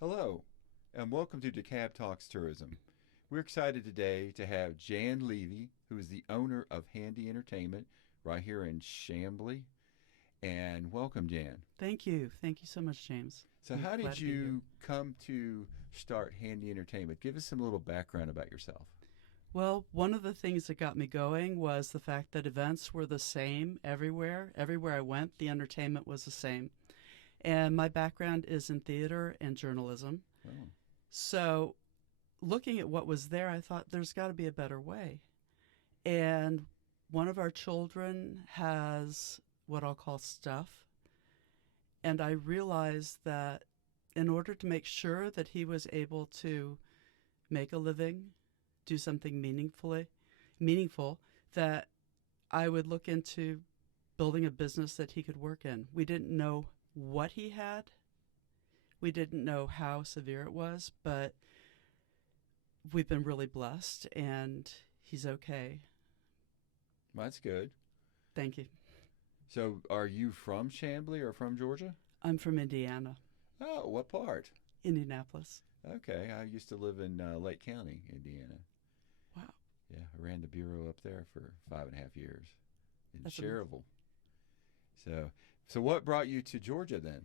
Hello, and welcome to DeKalb Talks Tourism. We're excited today to have Jan Levie, who is the owner of Handy Entertainment right here in Chamblee. And welcome, Jan. Thank you. Thank you so much, James. So, I'm how glad did to be here. you come to start Handy Entertainment? Give us some little background about yourself. Well, one of the things that got me going was the fact that events were the same everywhere. Everywhere I went, the entertainment was the same. And my background is in theater and journalism. Oh, So, looking at what was there, I thought there's got to be a better way. And one of our children has what I'll call stuff. And I realized that in order to make sure that he was able to make a living, do something meaningful, that I would look into building a business that he could work in. We didn't know what he had. We didn't know how severe it was, but we've been really blessed and he's okay. that's good. Thank you. So, are you from Chamblee or from Georgia? I'm from Indiana, Oh, what part? Indianapolis. Okay, I used to live in Lake County, Indiana. Wow. Yeah, I ran the bureau up there for 5.5 years in That's amazing. Cherville. So what brought you to Georgia then?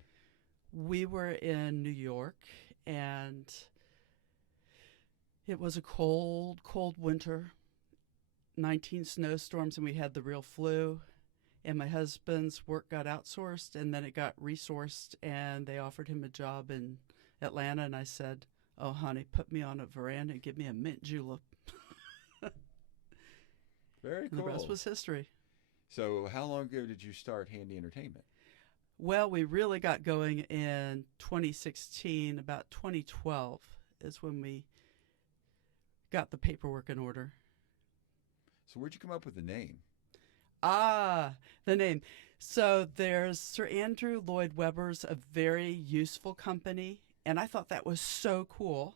We were in New York and it was a cold, cold winter, 19 snowstorms, and we had the real flu. And my husband's work got outsourced, and then it got resourced, and they offered him a job in Atlanta. And I said, "Oh, honey, put me on a veranda and give me a mint julep." Very And the rest cool. was history. So how long ago did you start Handy Entertainment? Well, we really got going in 2016. About 2012 is when we got the paperwork in order. So where'd you come up with the name? Ah, the name. So there's Sir Andrew Lloyd Webber's a very useful company, and I thought that was so cool.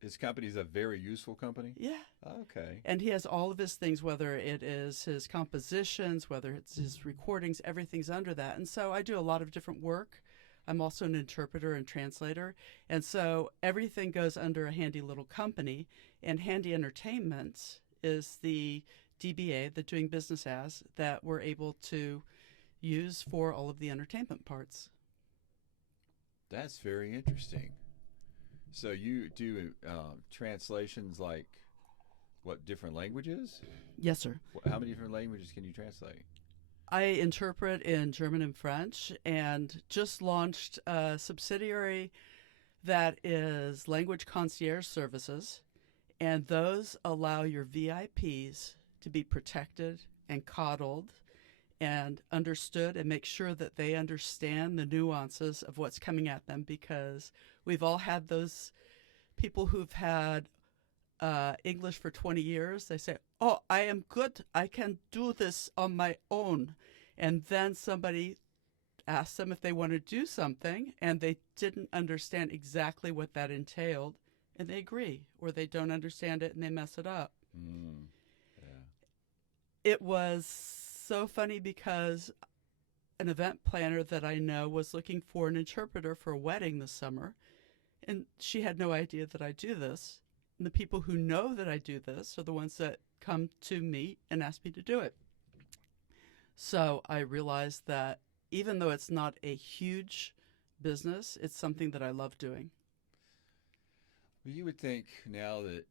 His company's a very useful company? Yeah. Okay. And he has all of his things, whether it is his compositions, whether it's his recordings, everything's under that. And so I do a lot of different work. I'm also an interpreter and translator. And so everything goes under a handy little company. And Handy Entertainment is the DBA, the doing business as, that we're able to use for all of the entertainment parts. That's very interesting. So you do translations like what, different languages? Yes, sir. How many different languages can you translate? I interpret in German and French and just launched a subsidiary that is language concierge services. And those allow your VIPs to be protected and coddled and understood and make sure that they understand the nuances of what's coming at them, because we've all had those people who've had English for 20 years. They say, "Oh, I am good. I can do this on my own." And then somebody asks them if they want to do something, and they didn't understand exactly what that entailed, and they agree, or they don't understand it and they mess it up. Mm, yeah. It was so funny because an event planner that I know was looking for an interpreter for a wedding this summer, and she had no idea that I do this. And the people who know that I do this are the ones that come to me and ask me to do it. So I realized that even though it's not a huge business, it's something that I love doing. Well, you would think now that,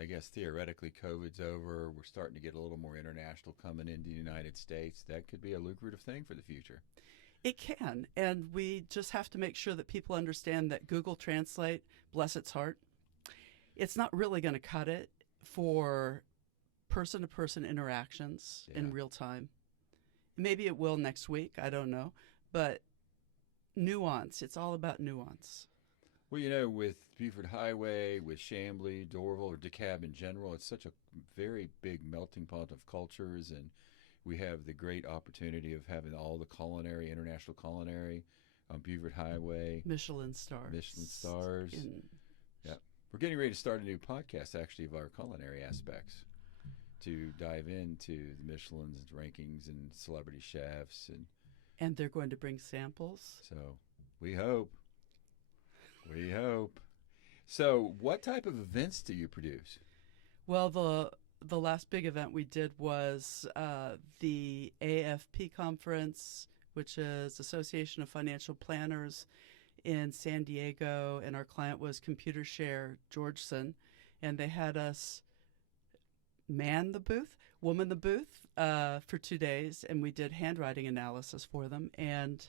I guess theoretically COVID's over, we're starting to get a little more international coming into the United States. That could be a lucrative thing for the future. It can, and we just have to make sure that people understand that Google Translate, bless its heart, it's not really going to cut it for person-to-person interactions Yeah. in real time. Maybe it will next week, I don't know, but nuance, it's all about nuance. Well, you know, with Beaufort Highway, with Chamblee, Dorval, or DeKalb in general, it's such a very big melting pot of cultures, and we have the great opportunity of having all the culinary, international culinary on Beaufort Highway, Michelin stars. Michelin stars. In, Yeah. We're getting ready to start a new podcast, actually, of our culinary aspects to dive into the Michelin's rankings and celebrity chefs. And and they're going to bring samples. so we hope. We hope. So, what type of events do you produce? Well, the last big event we did was the AFP conference, which is Association of Financial Planners in San Diego, and our client was Computershare Georgeson, and they had us woman the booth for 2 days, and we did handwriting analysis for them, and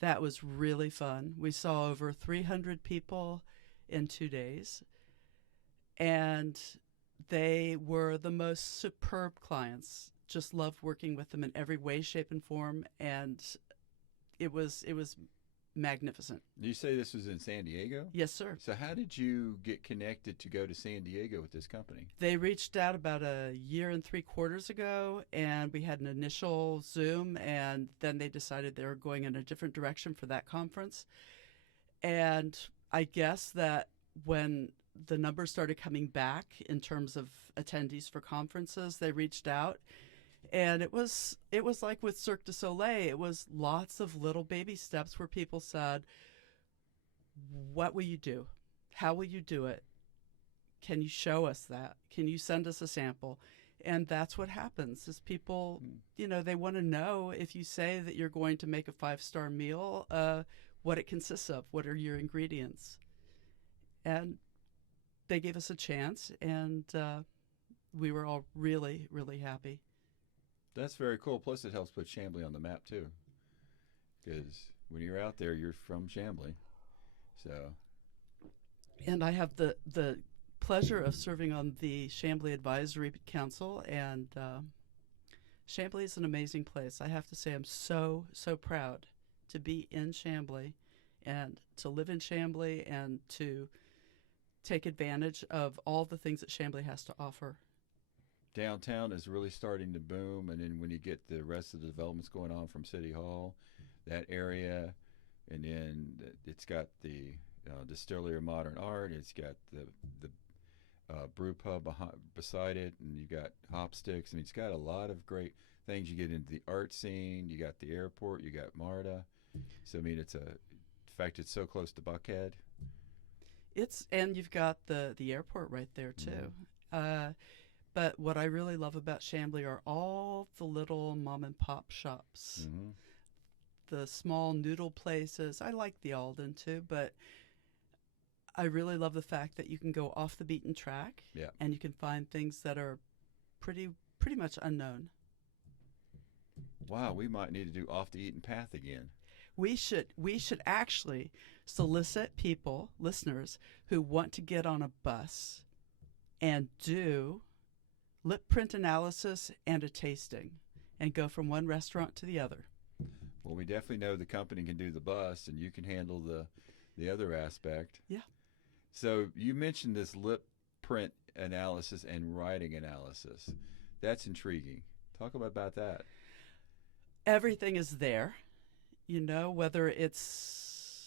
that was really fun. We saw over 300 people in 2 days, and they were the most superb clients. Just loved working with them in every way, shape, and form, and it was magnificent. You say this was in San Diego? Yes, sir. So how did you get connected to go to San Diego with this company? They reached out about 1.75 years ago, and we had an initial Zoom, and then they decided they were going in a different direction for that conference. And I guess that when the numbers started coming back in terms of attendees for conferences, they reached out. And it was like with Cirque du Soleil. It was lots of little baby steps where people said, what will you do? How will you do it? Can you show us that? Can you send us a sample? And that's what happens is people, they want to know if you say that you're going to make a 5-star meal, what it consists of, what are your ingredients. And they gave us a chance, and we were all really, really happy. That's very cool. Plus, it helps put Chamblee on the map, too. Because when you're out there, you're from Chamblee. So. And I have the pleasure of serving on the Chamblee Advisory Council, and Chamblee is an amazing place. I have to say I'm so, so proud to be in Chamblee and to live in Chamblee and to take advantage of all the things that Chamblee has to offer. Downtown is really starting to boom, and then when you get the rest of the developments going on from City Hall, that area, and then it's got the Distillery of Modern Art, it's got the brew pub beside it, and you got Hopsticks. I mean, it's got a lot of great things. You get into the art scene, you got the airport, you got MARTA. So I mean, in fact, it's so close to Buckhead. And you've got the airport right there too. Mm-hmm. But what I really love about Chamblee are all the little mom and pop shops, mm-hmm. the small noodle places. I like the Alden too, but I really love the fact that you can go off the beaten track, and you can find things that are pretty much unknown. Wow, we might need to do Off the Eaten Path again. We should actually solicit listeners who want to get on a bus and do lip print analysis and a tasting and go from one restaurant to the other. Well, we definitely know the company can do the bus, and you can handle the other aspect. Yeah. So you mentioned this lip print analysis and writing analysis. That's intriguing. Talk about that. Everything is there, whether it's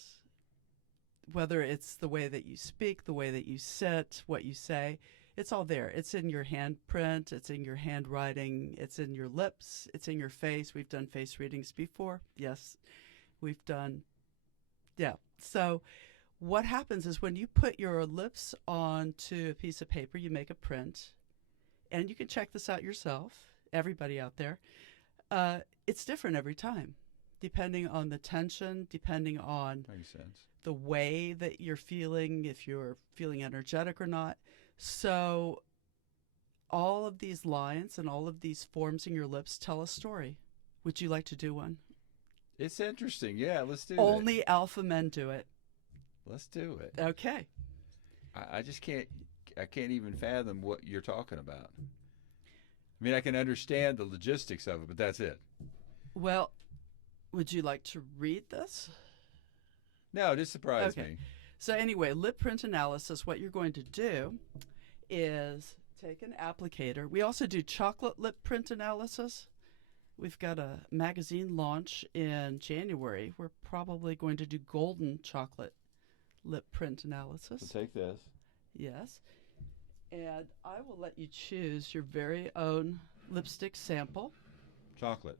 the way that you speak, the way that you sit, what you say. It's all there. It's in your handprint. It's in your handwriting. It's in your lips. It's in your face. We've done face readings before. Yes, we've done. Yeah. So what happens is when you put your lips onto a piece of paper, you make a print, and you can check this out yourself, everybody out there. It's different every time, depending on the tension, depending on Makes sense. The way that you're feeling, if you're feeling energetic or not. So all of these lines and all of these forms in your lips tell a story. Would you like to do one? It's interesting. Yeah, let's do it. Only alpha men do it. Let's do it. Okay. I just can't even fathom what you're talking about. I mean, I can understand the logistics of it, but that's it. Well, would you like to read this? No, just surprise me. So anyway, lip print analysis, what you're going to do is take an applicator. We also do chocolate lip print analysis. We've got a magazine launch in January. We're probably going to do golden chocolate lip print analysis. So take this. Yes. And I will let you choose your very own lipstick sample. Chocolate.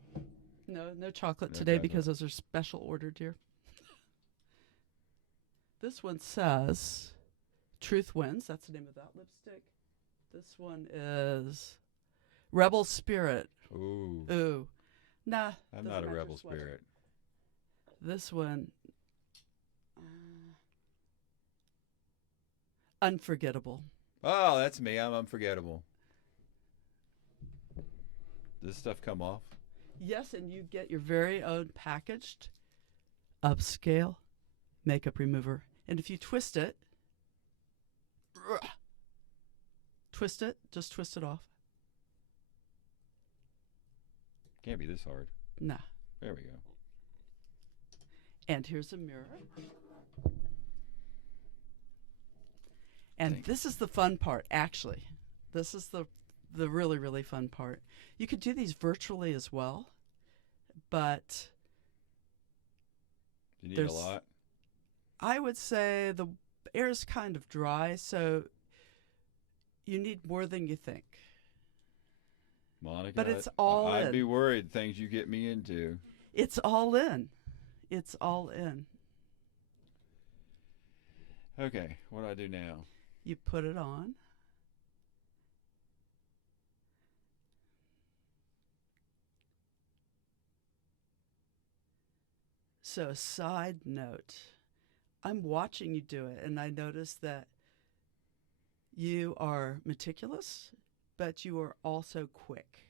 No chocolate today because those are special ordered, dear. This one says Truth Wins. That's the name of that lipstick. This one is Rebel Spirit. Ooh. Ooh. Nah. I'm not a rebel spirit. This one. Unforgettable. Oh, that's me. I'm unforgettable. Does this stuff come off? Yes, and you get your very own packaged upscale makeup remover. And if you twist it, just twist it off. Can't be this hard. Nah. There we go. And here's a mirror. And this is the fun part, actually. This is the really, really fun part. You could do these virtually as well, but you need a lot? I would say the air is kind of dry, so you need more than you think. Monika, but it's all in. I'd be worried things you get me into. It's all in. It's all in. Okay, what do I do now? You put it on. So, side note, I'm watching you do it, and I notice that you are meticulous, but you are also quick.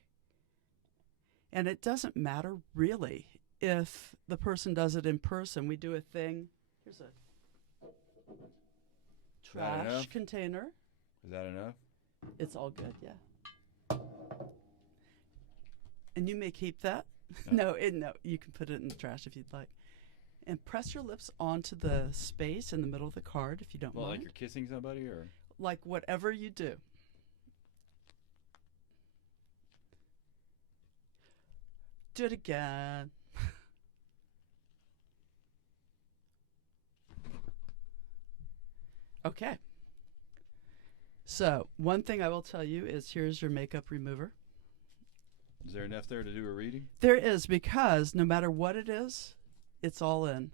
And it doesn't matter really if the person does it in person. We do a thing. Here's a trash container. Is that enough? It's all good, yeah. And you may keep that. No. No, you can put it in the trash if you'd like. And press your lips onto the space in the middle of the card if you don't mind. Like you're kissing somebody, or? Like whatever you do. Do it again. Okay. So, one thing I will tell you is here's your makeup remover. Is there enough there to do a reading? There is, because no matter what it is, it's all in.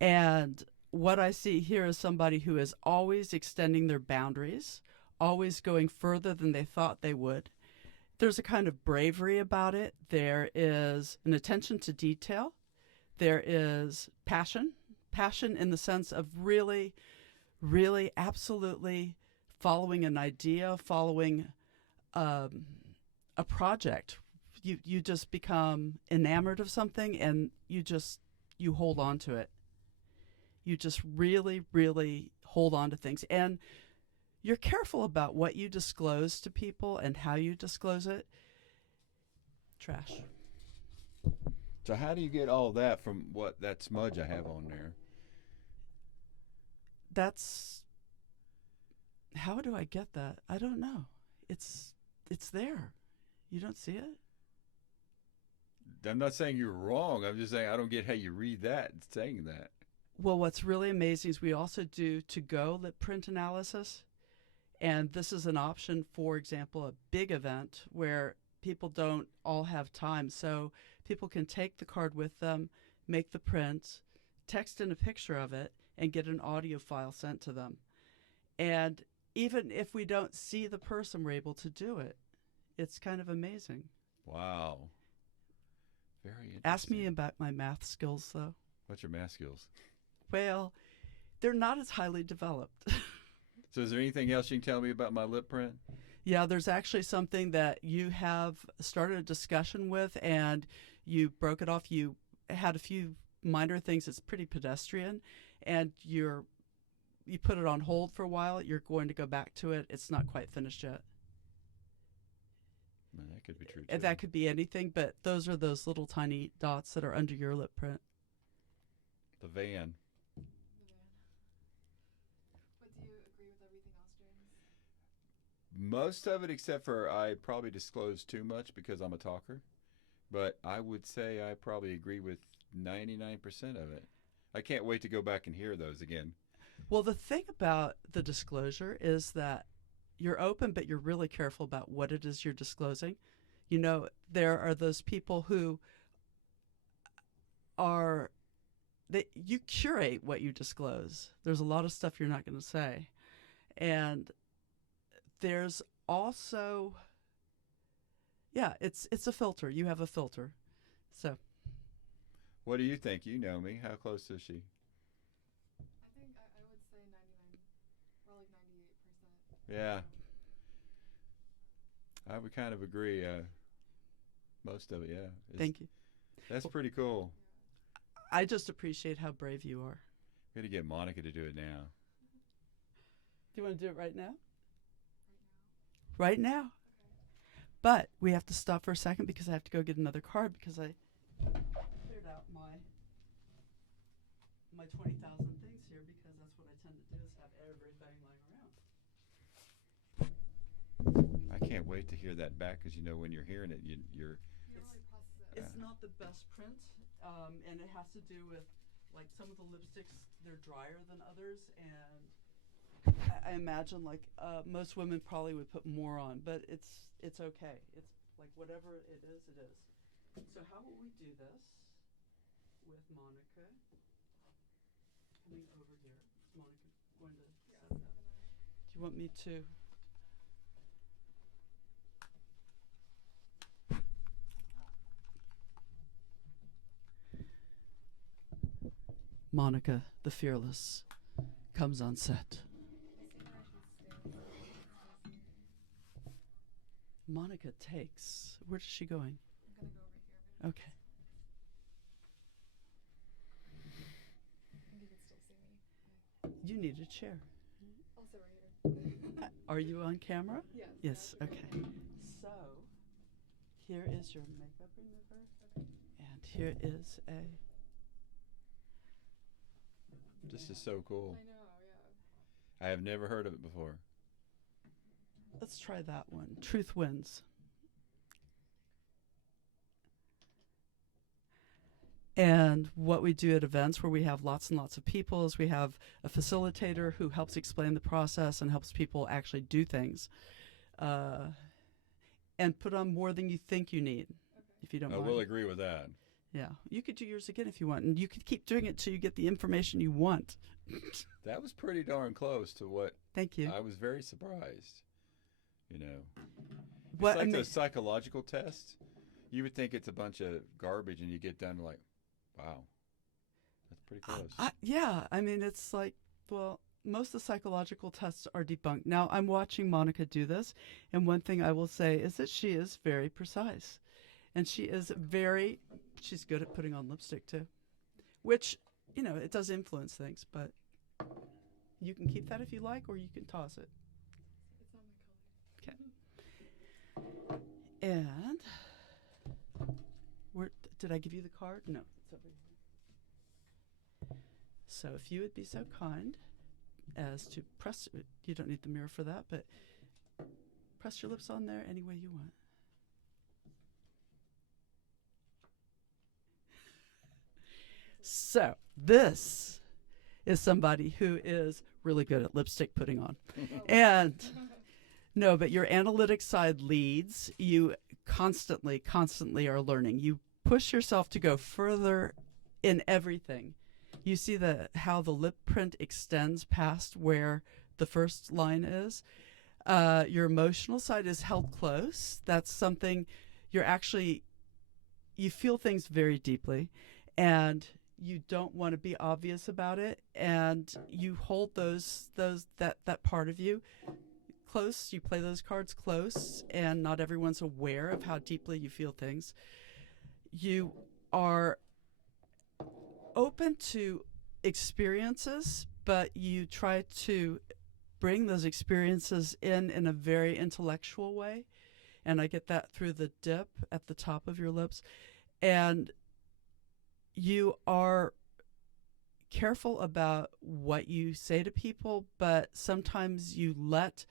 And what I see here is somebody who is always extending their boundaries, always going further than they thought they would. There's a kind of bravery about it. There is an attention to detail. There is passion in the sense of really, really, absolutely following an idea, following a project. You just become enamored of something, and you hold on to it. You just really, really hold on to things. And you're careful about what you disclose to people and how you disclose it. Trash. So how do you get all that from that smudge I have on there? How do I get that? I don't know. It's there. You don't see it? I'm not saying you're wrong. I'm just saying I don't get how you read that and saying that. Well, what's really amazing is we also do to-go lip print analysis. And this is an option, for example, a big event where people don't all have time. So people can take the card with them, make the print, text in a picture of it, and get an audio file sent to them. And even if we don't see the person, we're able to do it. It's kind of amazing. Wow. Very interesting. Ask me about my math skills, though. What's your math skills? Well, they're not as highly developed. So is there anything else you can tell me about my lip print? Yeah, there's actually something that you have started a discussion with, and you broke it off. You had a few minor things. It's pretty pedestrian, and you put it on hold for a while. You're going to go back to it. It's not quite finished yet. Well, that could be true, too. And that could be anything, but those are those little tiny dots that are under your lip print. The van. But do you agree with everything else, James? Most of it, except for I probably disclose too much because I'm a talker. But I would say I probably agree with 99% of it. I can't wait to go back and hear those again. Well, the thing about the disclosure is that you're open, but you're really careful about what it is you're disclosing. You know, there are those people who are you curate what you disclose. There's a lot of stuff you're not going to say. And there's also, it's a filter. You have a filter. So. What do you think? You know me. How close is she? I think I would say 99, or like 98%. Yeah. I would kind of agree. Most of it, yeah. Thank you. That's pretty cool. I just appreciate how brave you are. We're going to get Monika to do it now. Do you want to do it right now? Right now? Right now. Okay. But we have to stop for a second because I have to go get another card because I cleared out my 20,000 things here because that's what I tend to do is have everything lying around. I can't wait to hear that back because when you're hearing it, you're. You don't really process it. It's not the best print, and it has to do with like some of the lipsticks, they're drier than others, and I imagine like most women probably would put more on, but it's okay. It's like whatever it is, it is. So how will we do this with Monika coming over here? Is Monika going to set it up? Do you want me to? Monika, the fearless, comes on set. Monika takes. Where is she going? I'm gonna go over here. Okay. I think you can still see me. You need a chair. I'll sit right here. Are you on camera? Yes. Yes. Okay. So, here is your makeup remover, and here is a. This is so cool. I know, yeah. I have never heard of it before. Let's try that one. Truth wins. And what we do at events where we have lots and lots of people is we have a facilitator who helps explain the process and helps people actually do things. And put on more than you think you need, if you don't I mind. will agree with that. Yeah. You could do yours again if you want, and you could keep doing it till you get the information you want. That was pretty darn close to what Thank you. I was very surprised. It's What like I mean- those psychological tests. You would think it's a bunch of garbage, and you get done like, wow, that's pretty close. Yeah. I mean, it's like, well, most of the psychological tests are debunked. Now, I'm watching Monika do this, and one thing I will say is that she is very precise. And she's good at putting on lipstick, too. Which, it does influence things, but you can keep that if you like, or you can toss it. It's not my color. Okay. And, did I give you the card? No, it's over here. So if you would be so kind as to press, you don't need the mirror for that, but press your lips on there any way you want. So this is somebody who is really good at lipstick putting on. And no, but your analytic side leads. You constantly are learning. You push yourself to go further in everything. You see how the lip print extends past where the first line is. Your emotional side is held close. That's something you feel things very deeply, and you don't want to be obvious about it, and you hold that part of you close. You play those cards close, and not everyone's aware of how deeply you feel things. You are open to experiences, but you try to bring those experiences in a very intellectual way, and I get that through the dip at the top of your lips. And you are careful about what you say to people, but sometimes you let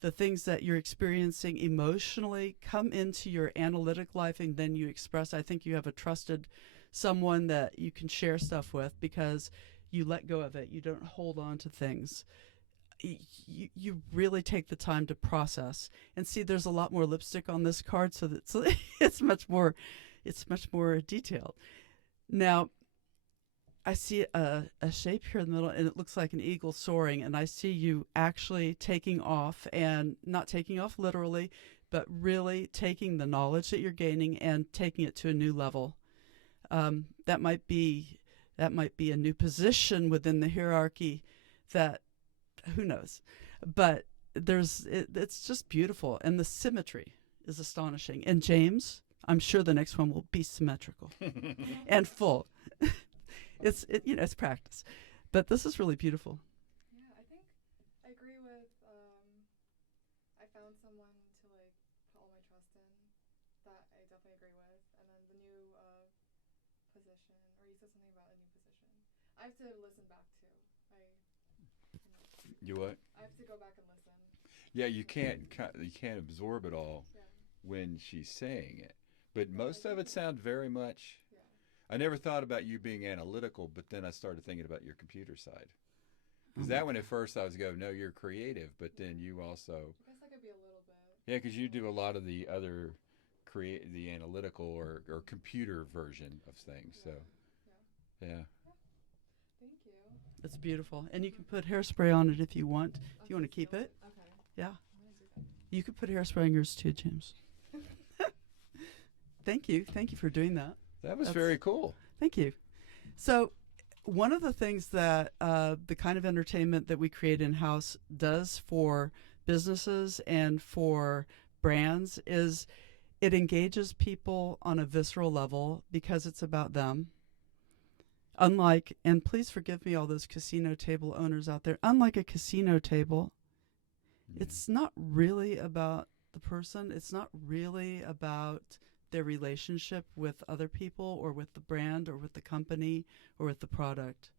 the things that you're experiencing emotionally come into your analytic life, and then you express. I think you have a trusted someone that you can share stuff with because you let go of it. You don't hold on to things. You really take the time to process. And see, there's a lot more lipstick on this card, so it's much more detailed. Now, I see a shape here in the middle, and it looks like an eagle soaring, and I see you actually taking off, and not taking off literally, but really taking the knowledge that you're gaining and taking it to a new level. That might be a new position within the hierarchy. That, who knows, but it's just beautiful, and the symmetry is astonishing. And James, I'm sure the next one will be symmetrical and full. It's practice, but this is really beautiful. Yeah, I think I agree with. I found someone to like put all my trust in. That I definitely agree with. And then the new position, or you said something about a new position. I have to listen back too. You what? I have to go back and listen. Yeah, you can't absorb it all Yeah. when she's saying it. But Yeah, most of it sounds very much. Yeah. I never thought about you being analytical, but then I started thinking about your computer side. Because Oh that my one at first I was going, no, you're creative, but then you also, I guess I could be a little bit. yeah, because you do a lot of the other the analytical or computer version of things. So, Yeah. yeah. Thank you. It's beautiful, and you can put hairspray on it if you want. If you want to keep it, Okay. yeah, I'm gonna do that. you could put hairspray on yours too, James. Thank you for doing that. That was That's- very cool. Thank you. So, one of the things that the kind of entertainment that we create in-house does for businesses and for brands is it engages people on a visceral level because it's about them. Unlike, and please forgive me, all those casino table owners out there, unlike a casino table, it's not really about the person. It's not really about their relationship with other people or with the brand or with the company or with the product.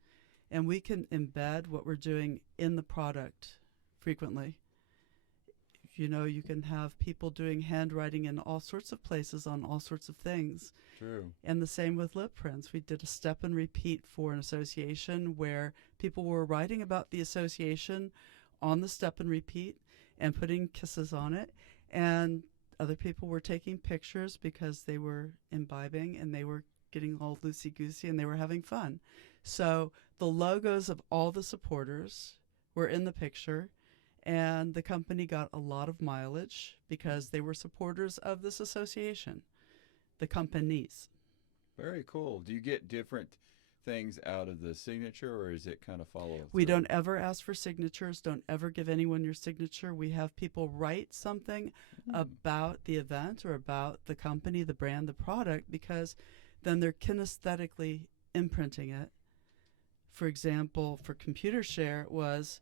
And we can embed what we're doing in the product frequently. You know, you can have people doing handwriting in all sorts of places on all sorts of things. True. And the same with lip prints. We did a step and repeat for an association where people were writing about the association on the step and repeat and putting kisses on it. And other people were taking pictures because they were imbibing and they were getting all loosey-goosey and they were having fun. So the logos of all the supporters were in the picture, and the company got a lot of mileage because they were supporters of this association, the companies. Very cool. Do you get different things out of the signature, or is it kind of follow through? We don't ever ask for signatures. Don't ever give anyone your signature. We have people write something about the event or about the company, the brand, the product, because then they're kinesthetically imprinting it. For example, for Computer Share, it was,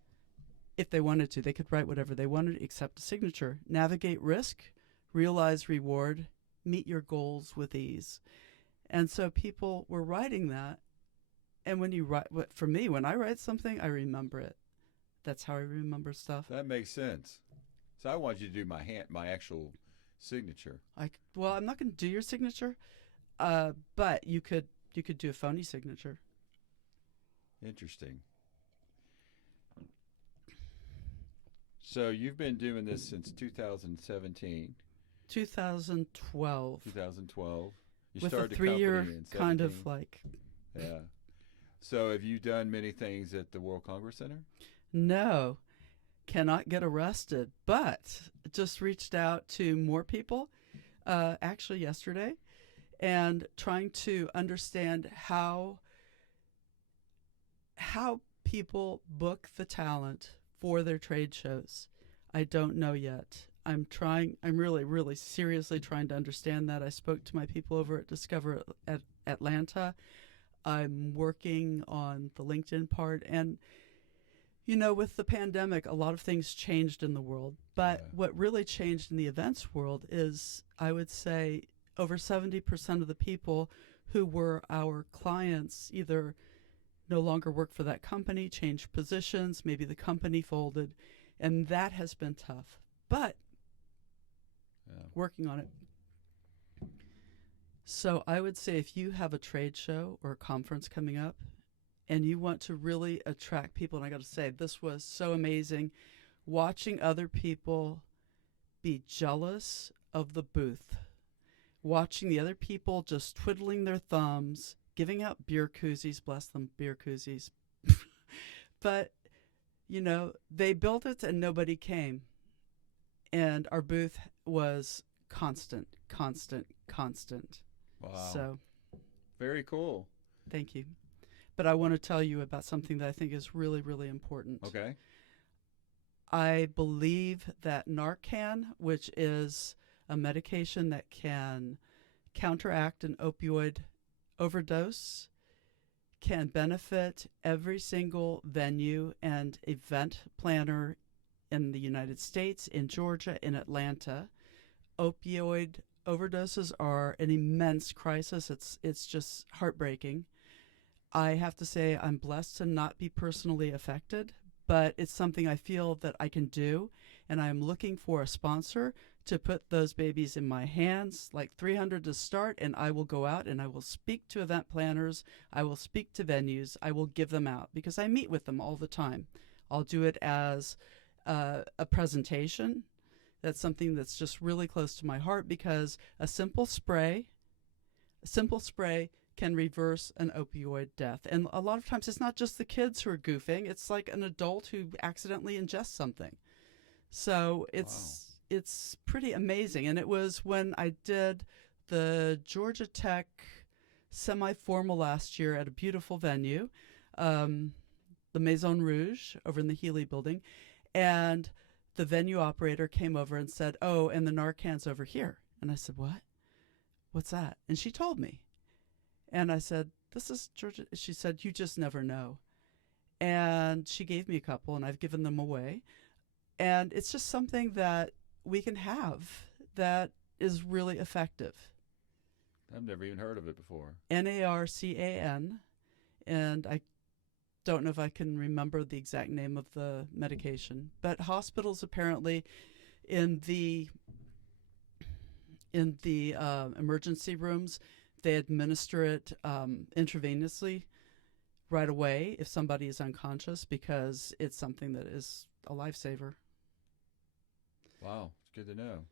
if they wanted to, they could write whatever they wanted except a signature. Navigate risk, realize reward, meet your goals with ease. And so people were writing that. And when you write, for me, when I write something, I remember it. That's how I remember stuff. That makes sense. So I want you to do my actual signature. Well, I'm not going to do your signature, but you could do a phony signature. Interesting. So you've been doing this since 2017. 2012. 2012. You with a started the 3-year company in kind of 17. like. Yeah. So have you done many things at the World Congress Center? No, cannot get arrested, but just reached out to more people, actually yesterday, and trying to understand how people book the talent for their trade shows. I don't know yet. I'm really, really seriously trying to understand that. I spoke to my people over at Discover at Atlanta. I'm working on the LinkedIn part. And, you know, with the pandemic, a lot of things changed in the world. But what really changed in the events world is, I would say, over 70% of the people who were our clients either no longer work for that company, changed positions, maybe the company folded, and that has been tough. But working on it. So I would say if you have a trade show or a conference coming up and you want to really attract people, and I got to say, this was so amazing, watching other people be jealous of the booth, watching the other people just twiddling their thumbs giving out beer koozies, bless them, beer koozies. But, they built it and nobody came. And our booth was constant, constant, constant. Wow. So, very cool. Thank you. But I want to tell you about something that I think is really, really important. Okay. I believe that Narcan, which is a medication that can counteract an opioid overdose, can benefit every single venue and event planner in the United States, in Georgia, in Atlanta. Opioid overdoses are an immense crisis. It's just heartbreaking. I have to say I'm blessed to not be personally affected, but it's something I feel that I can do, and I'm looking for a sponsor to put those babies in my hands, like 300 to start, and I will go out and I will speak to event planners, I will speak to venues, I will give them out, because I meet with them all the time. I'll do it as a presentation. That's something that's just really close to my heart, because a simple spray can reverse an opioid death. And a lot of times it's not just the kids who are goofing, it's like an adult who accidentally ingests something. So it's pretty amazing. And it was when I did the Georgia Tech semi-formal last year at a beautiful venue, the Maison Rouge over in the Healy building. And the venue operator came over and said, "Oh, and the Narcan's over here." And I said, "What? What's that?" And she told me. And I said, "This is Georgia." She said, "You just never know." And she gave me a couple, and I've given them away. And it's just something that we can have that is really effective. I've never even heard of it before. Narcan. And I don't know if I can remember the exact name of the medication. But hospitals apparently in the emergency rooms, they administer it intravenously right away if somebody is unconscious, because it's something that is a lifesaver. Wow, it's good to know.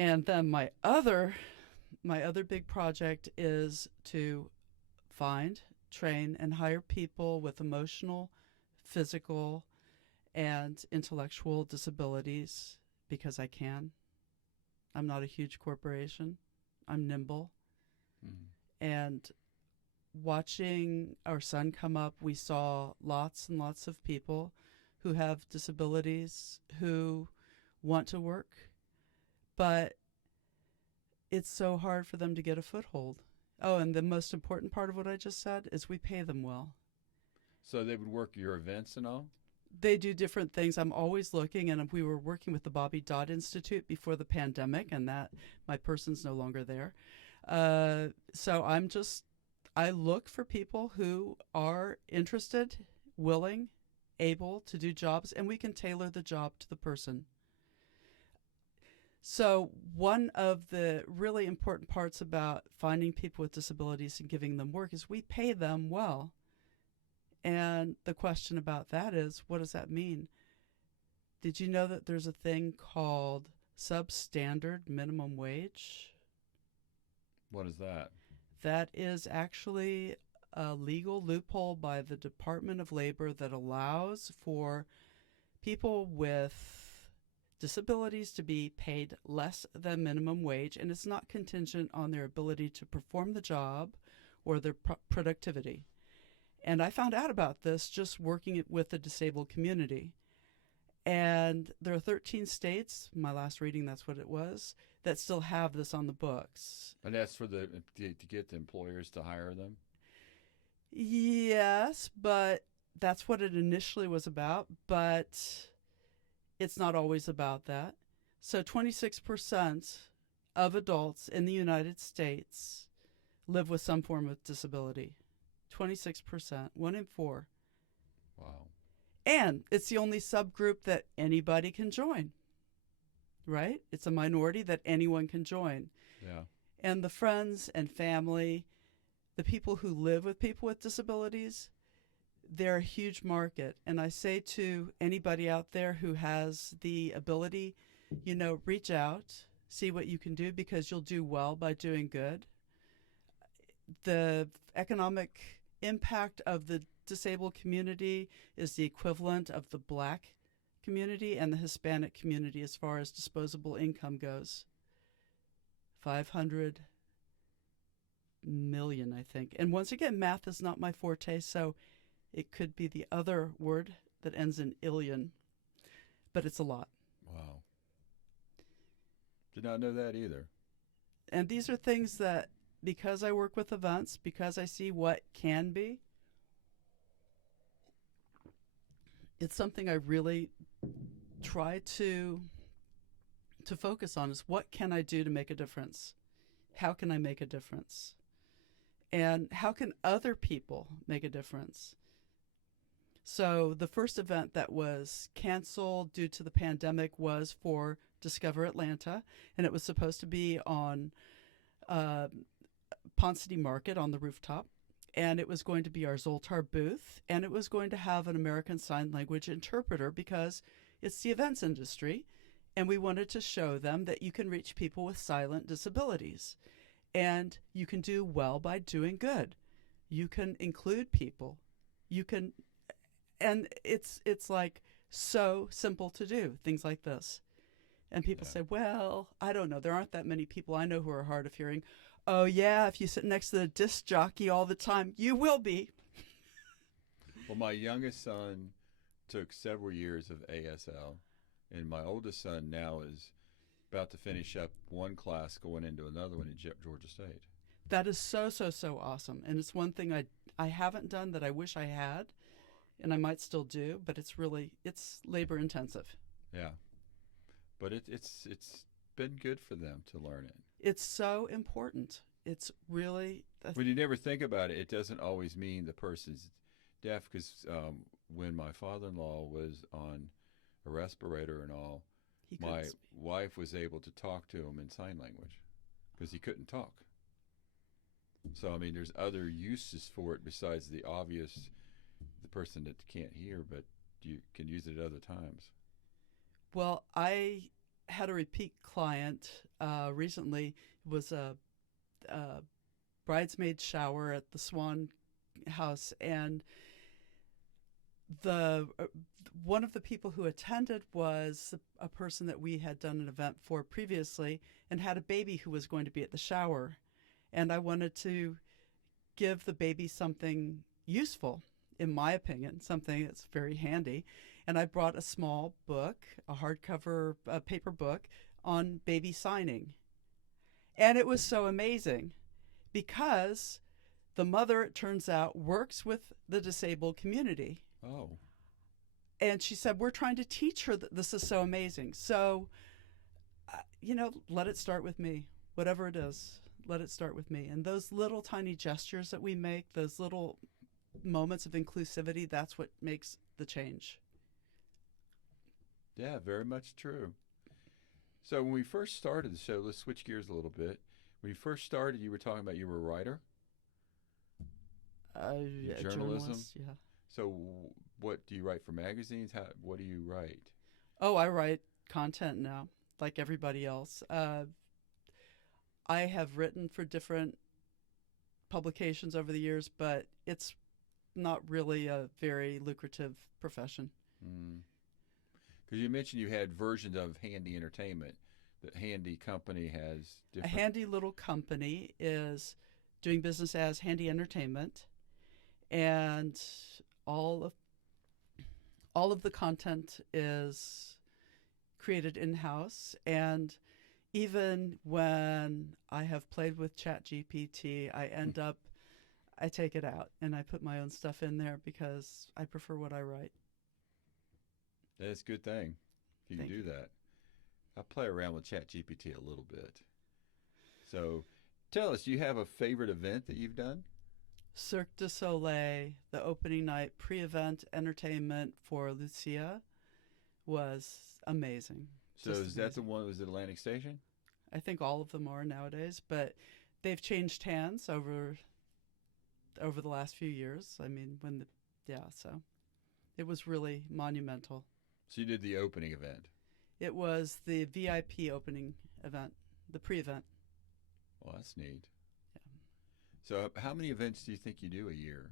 And then my other big project is to find, train, and hire people with emotional, physical, and intellectual disabilities, because I can. I'm not a huge corporation. I'm nimble. And watching our son come up, we saw lots and lots of people who have disabilities who want to work, but it's so hard for them to get a foothold. Oh, and the most important part of what I just said is we pay them well. So they would work your events and all? They do different things. I'm always looking, and we were working with the Bobby Dodd Institute before the pandemic, and that my person's no longer there. So I look for people who are interested, willing, able to do jobs, and we can tailor the job to the person. So one of the really important parts about finding people with disabilities and giving them work is we pay them well. And the question about that is, what does that mean? Did you know that there's a thing called substandard minimum wage? What is that? That is actually a legal loophole by the Department of Labor that allows for people with disabilities to be paid less than minimum wage, and it's not contingent on their ability to perform the job or their productivity. And I found out about this just working with the disabled community. And there are 13 states, my last reading that's what it was, that still have this on the books. And that's for to get the employers to hire them? Yes, but that's what it initially was about, but it's not always about that. So 26% of adults in the United States live with some form of disability. 26%, 1 in 4. Wow. And it's the only subgroup that anybody can join, right? It's a minority that anyone can join. Yeah. And the friends and family, the people who live with people with disabilities, they're a huge market. And I say to anybody out there who has the ability, reach out, see what you can do, because you'll do well by doing good. the economic impact of the disabled community is the equivalent of the Black community and the Hispanic community as far as disposable income goes. 500 million, I think. And once again, math is not my forte, so it could be the other word that ends in illion, but it's a lot. Wow. Did not know that either. And these are things that, because I work with events, because I see what can be, it's something I really try to focus on is what can I do to make a difference? How can I make a difference? And how can other people make a difference? So the first event that was canceled due to the pandemic was for Discover Atlanta, and it was supposed to be on Ponce City Market on the rooftop, and it was going to be our Zoltar booth, and it was going to have an American Sign Language interpreter because it's the events industry, and we wanted to show them that you can reach people with silent disabilities, and you can do well by doing good. You can include people. You can, and it's like so simple to do, things like this. And people say, well, I don't know. There aren't that many people I know who are hard of hearing. Oh, yeah, if you sit next to the disc jockey all the time, you will be. Well, my youngest son took several years of ASL, and my oldest son now is about to finish up one class, going into another one at Georgia State. That is so, so, so awesome. And it's one thing I haven't done that I wish I had, and I might still do, but it's labor intensive. Yeah. But it's been good for them to learn it. It's so important. It's really... When you never think about it, it doesn't always mean the person's deaf, because when my father-in-law was on a respirator and all, my wife was able to talk to him in sign language because he couldn't talk. So, I mean, there's other uses for it besides the obvious, the person that can't hear, but you can use it at other times. Well, I had a repeat client recently. It was a bridesmaid shower at the Swan House, and one of the people who attended was a person that we had done an event for previously and had a baby who was going to be at the shower. And I wanted to give the baby something useful, in my opinion, something that's very handy. And I brought a small book, a hardcover paper book on baby signing. And it was so amazing because the mother, it turns out, works with the disabled community. Oh. And she said, we're trying to teach her that this is so amazing. So, let it start with me, whatever it is. Let it start with me. And those little tiny gestures that we make, those little moments of inclusivity, that's what makes the change. Yeah, very much true. So when we first started the show, let's switch gears a little bit. When you first started, you were talking about you were a writer? Journalism? Yeah. So what do you write for magazines? What do you write? Oh, I write content now, like everybody else. I have written for different publications over the years, but it's not really a very lucrative profession. Because you mentioned you had versions of Handy Entertainment. The Handy company has different... A handy little company is doing business as Handy Entertainment, and all of the content is created in-house. And even when I have played with ChatGPT, I take it out and I put my own stuff in there because I prefer what I write. That's a good thing if you can do that. I play around with ChatGPT a little bit. So tell us, do you have a favorite event that you've done? Cirque du Soleil, the opening night pre-event entertainment for Lucia was amazing. So is that the one that was at Atlantic Station? I think all of them are nowadays, but they've changed hands over the last few years. I mean, so it was really monumental. So you did the opening event? It was the VIP opening event, the pre-event. Well, that's neat. Yeah. So, how many events do you think you do a year?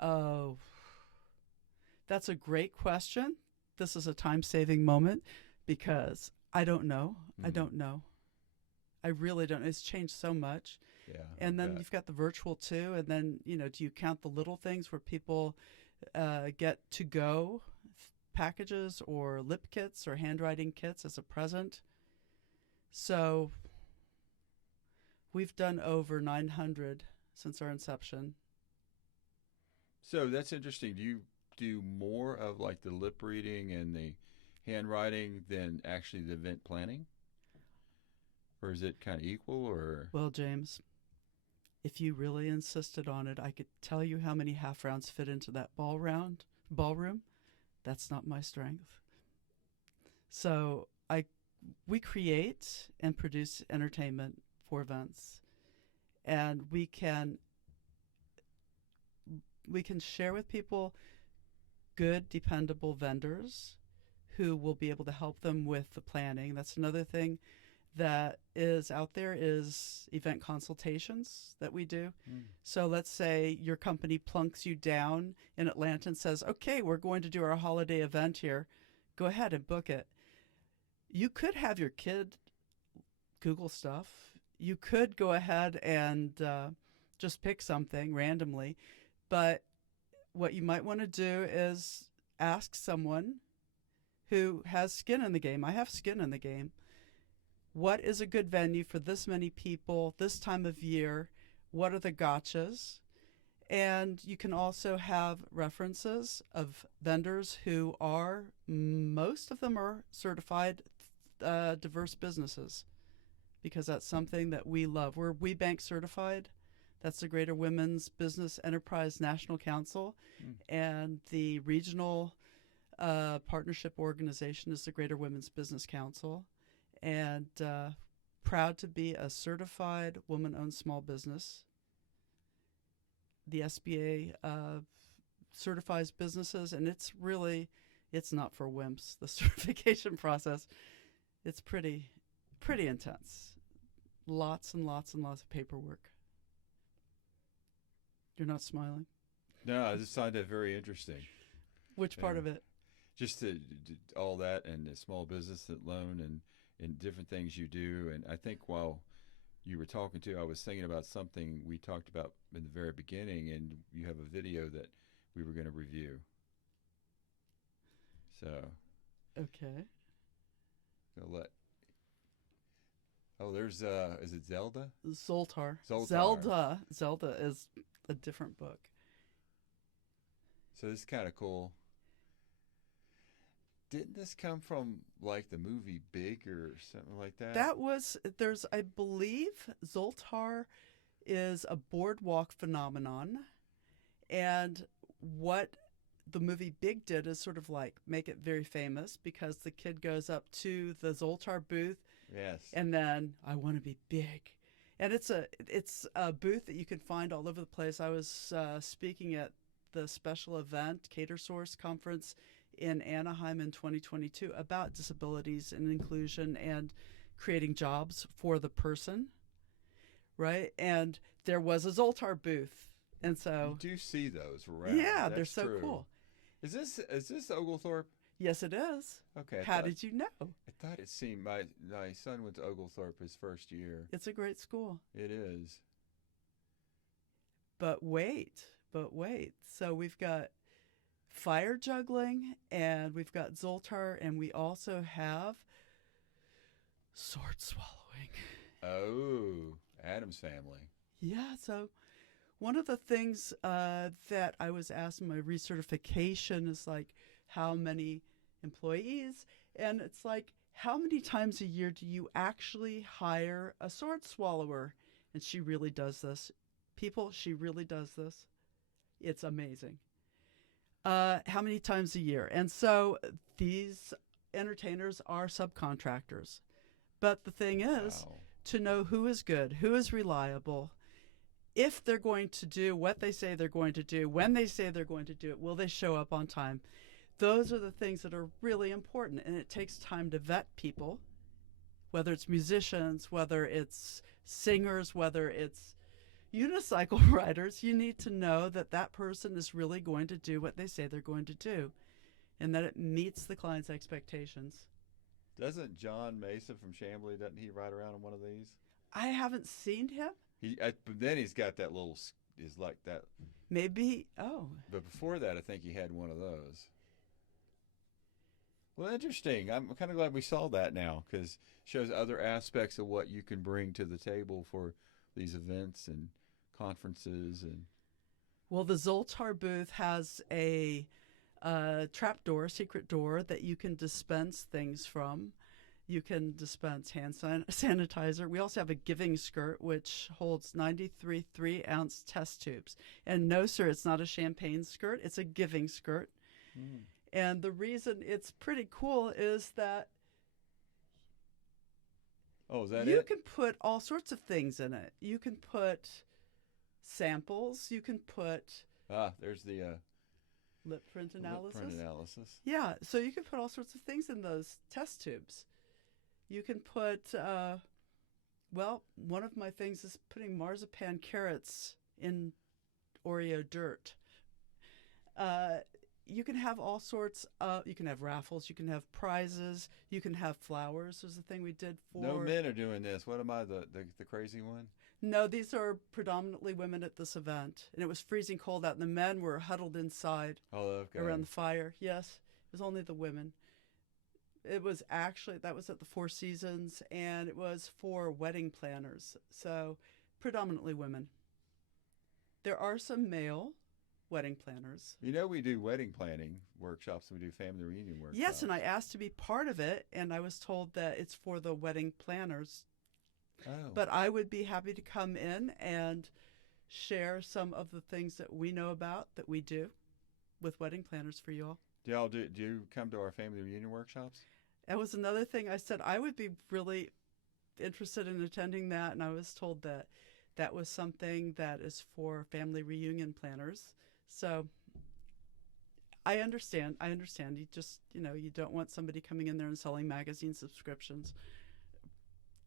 Oh, that's a great question. This is a time-saving moment because I don't know. I don't know. I really don't. It's changed so much. Yeah. And I then bet. you've got the virtual too. And then, do you count the little things where people get to go packages or lip kits or handwriting kits as a present? So we've done over 900 since our inception. So that's interesting. Do you do more of like the lip reading and the handwriting than actually the event planning? Or is it kind of equal or? Well, James, if you really insisted on it, I could tell you how many half rounds fit into that ballroom. That's not my strength. So we create and produce entertainment for events, and we can share with people good, dependable vendors who will be able to help them with the planning. That's another thing that is out there is event consultations that we do. So let's say your company plunks you down in Atlanta and says, okay, we're going to do our holiday event here. Go ahead and book it. You could have your kid Google stuff. You could go ahead and just pick something randomly. But what you might want to do is ask someone who has skin in the game. I have skin in the game. What is a good venue for this many people, this time of year? What are the gotchas? And you can also have references of vendors who are, most of them are certified diverse businesses, because that's something that we love. We're We Bank certified. That's the Greater Women's Business Enterprise National Council. And the regional partnership organization is the Greater Women's Business Council. And proud to be a certified woman-owned small business. The SBA certifies businesses, and it's not for wimps, the certification process. It's pretty intense. Lots and lots and lots of paperwork. You're not smiling? No, I just find that very interesting. Which part of it? Just all that and the small business loan and different things you do. And I think while you were talking to, I was thinking about something we talked about in the very beginning, and you have a video that we were going to review. So. Okay. There's is it Zelda? Zoltar. Zoltar. Zelda is a different book. So this is kind of cool. Didn't this come from like the movie Big or something like that? I believe Zoltar is a boardwalk phenomenon, and what the movie Big did is sort of like make it very famous, because the kid goes up to the Zoltar booth. Yes. And then, I want to be big. And it's a booth that you can find all over the place. I was speaking at the special event, Cater Source Conference in Anaheim in 2022 about disabilities and inclusion and creating jobs for the person, right? And there was a Zoltar booth. And so you do see those around. Yeah, That's they're so true. cool. Is this Oglethorpe? Yes, it is. Okay. How did you know? I thought it seemed my son went to Oglethorpe his first year. It's a great school. It is. But wait. So we've got fire juggling, and we've got Zoltar, and we also have sword swallowing. Oh, Addams Family. Yeah, so one of the things that I was asked in my recertification is like, how many employees? And it's like, how many times a year do you actually hire a sword swallower? And she really does this. People, she really does this. It's amazing. How many times a year? And so these entertainers are subcontractors. But the thing is, to know who is good, who is reliable, if they're going to do what they say they're going to do, when they say they're going to do it, will they show up on time? Those are the things that are really important, and it takes time to vet people, whether it's musicians, whether it's singers, whether it's, unicycle riders, you need to know that that person is really going to do what they say they're going to do and that it meets the client's expectations. Doesn't John Mesa from Chamblee, doesn't he ride around on one of these? I haven't seen him. But then he's got that little, is like that. Maybe, oh. But before that, I think he had one of those. Well, interesting. I'm kind of glad we saw that now because it shows other aspects of what you can bring to the table for these events and conferences. And Well, the Zoltar booth has a trap door, secret door that you can dispense things from. You can dispense hand sanitizer. We also have a giving skirt, which holds 93 3-ounce test tubes. And no, sir, it's not a champagne skirt. It's a giving skirt. Mm. And the reason it's pretty cool is that Oh, is that you it? can put all sorts of things in it. You can put samples. You can put There's the lip print analysis. lip print analysis. Yeah, so you can put all sorts of things in those test tubes. You can put, well, one of my things is putting marzipan carrots in Oreo dirt. You can have all sorts of, you can have raffles, you can have prizes, you can have flowers. Was the thing we did for. No men are doing this. What am I, the crazy one? No, these are predominantly women at this event. And it was freezing cold out, and the men were huddled inside around the fire. Yes, it was only the women. It was actually, that was at the Four Seasons, and it was for wedding planners. So predominantly women. There are some male wedding planners. You know, we do wedding planning workshops and we do family reunion workshops. Yes, and I asked to be part of it, and I was told that it's for the wedding planners. Oh. But I would be happy to come in and share some of the things that we know about that we do with wedding planners for you all. Do you come to our family reunion workshops? That was another thing I said I would be really interested in attending that, and I was told that that was something that is for family reunion planners. So I understand. You just, you don't want somebody coming in there and selling magazine subscriptions.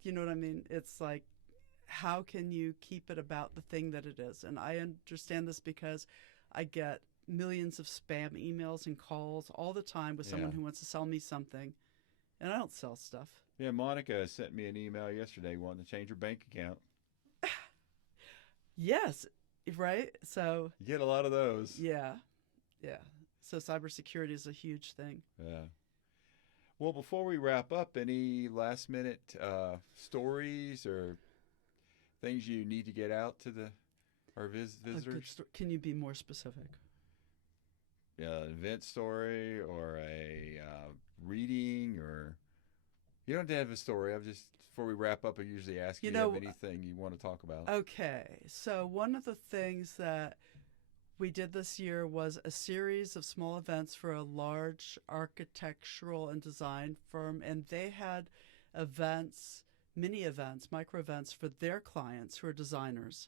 You know what I mean? It's like, how can you keep it about the thing that it is? And I understand this because I get millions of spam emails and calls all the time with someone who wants to sell me something, and I don't sell stuff. Yeah, Monika sent me an email yesterday wanting to change her bank account. Yes, right? So you get a lot of those. Yeah. So cybersecurity is a huge thing. Yeah. Well, before we wrap up, any last minute stories or things you need to get out to our visitors? Can you be more specific? An event story or a reading, or you don't have to have a story. I'm just, before we wrap up, I usually ask you, have anything you want to talk about. Okay, so one of the things that we did this year was a series of small events for a large architectural and design firm, and they had events, mini events, micro events for their clients who are designers.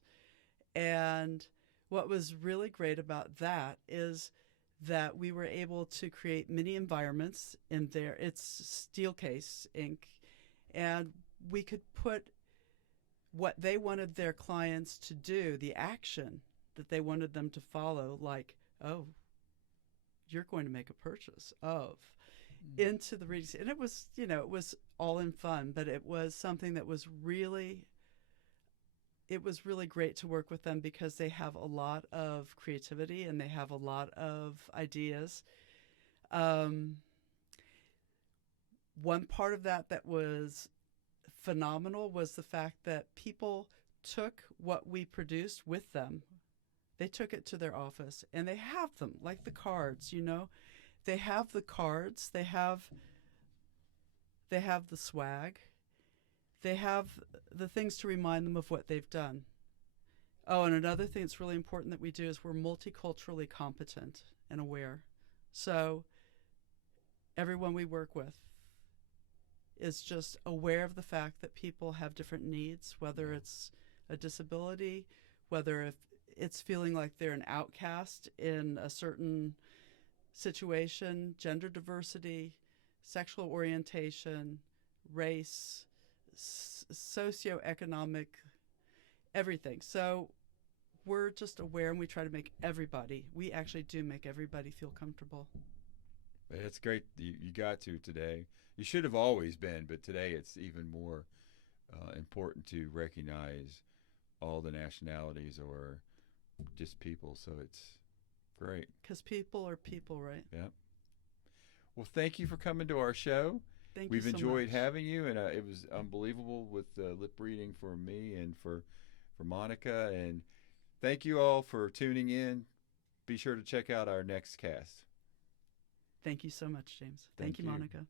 And what was really great about that is that we were able to create mini environments in there. It's Steelcase ink, and we could put what they wanted their clients to do, the action that they wanted them to follow, like, oh, you're going to make a purchase of, into the reading. And it was, it was all in fun, but it was something that was really, it was really great to work with them because they have a lot of creativity and they have a lot of ideas. One part of that was phenomenal was the fact that people took what we produced with them. They took it to their office and they have them, like the cards, They have the cards, they have the swag, they have the things to remind them of what they've done. Oh, and another thing that's really important that we do is we're multiculturally competent and aware. So everyone we work with is just aware of the fact that people have different needs, whether it's a disability, whether it's feeling like they're an outcast in a certain situation, gender diversity, sexual orientation, race, socioeconomic, everything. So we're just aware, and we try to make everybody, we actually do make everybody feel comfortable. That's great. You got to today. You should have always been, but today it's even more important to recognize all the nationalities or just people. So it's great. Because people are people, right? Yeah. Well, thank you for coming to our show. Thank We've you so enjoyed much. having you, and it was unbelievable with lip reading for me and for Monika. And thank you all for tuning in. Be sure to check out our next cast. Thank you so much, James. Thank Thank you, you. Monika.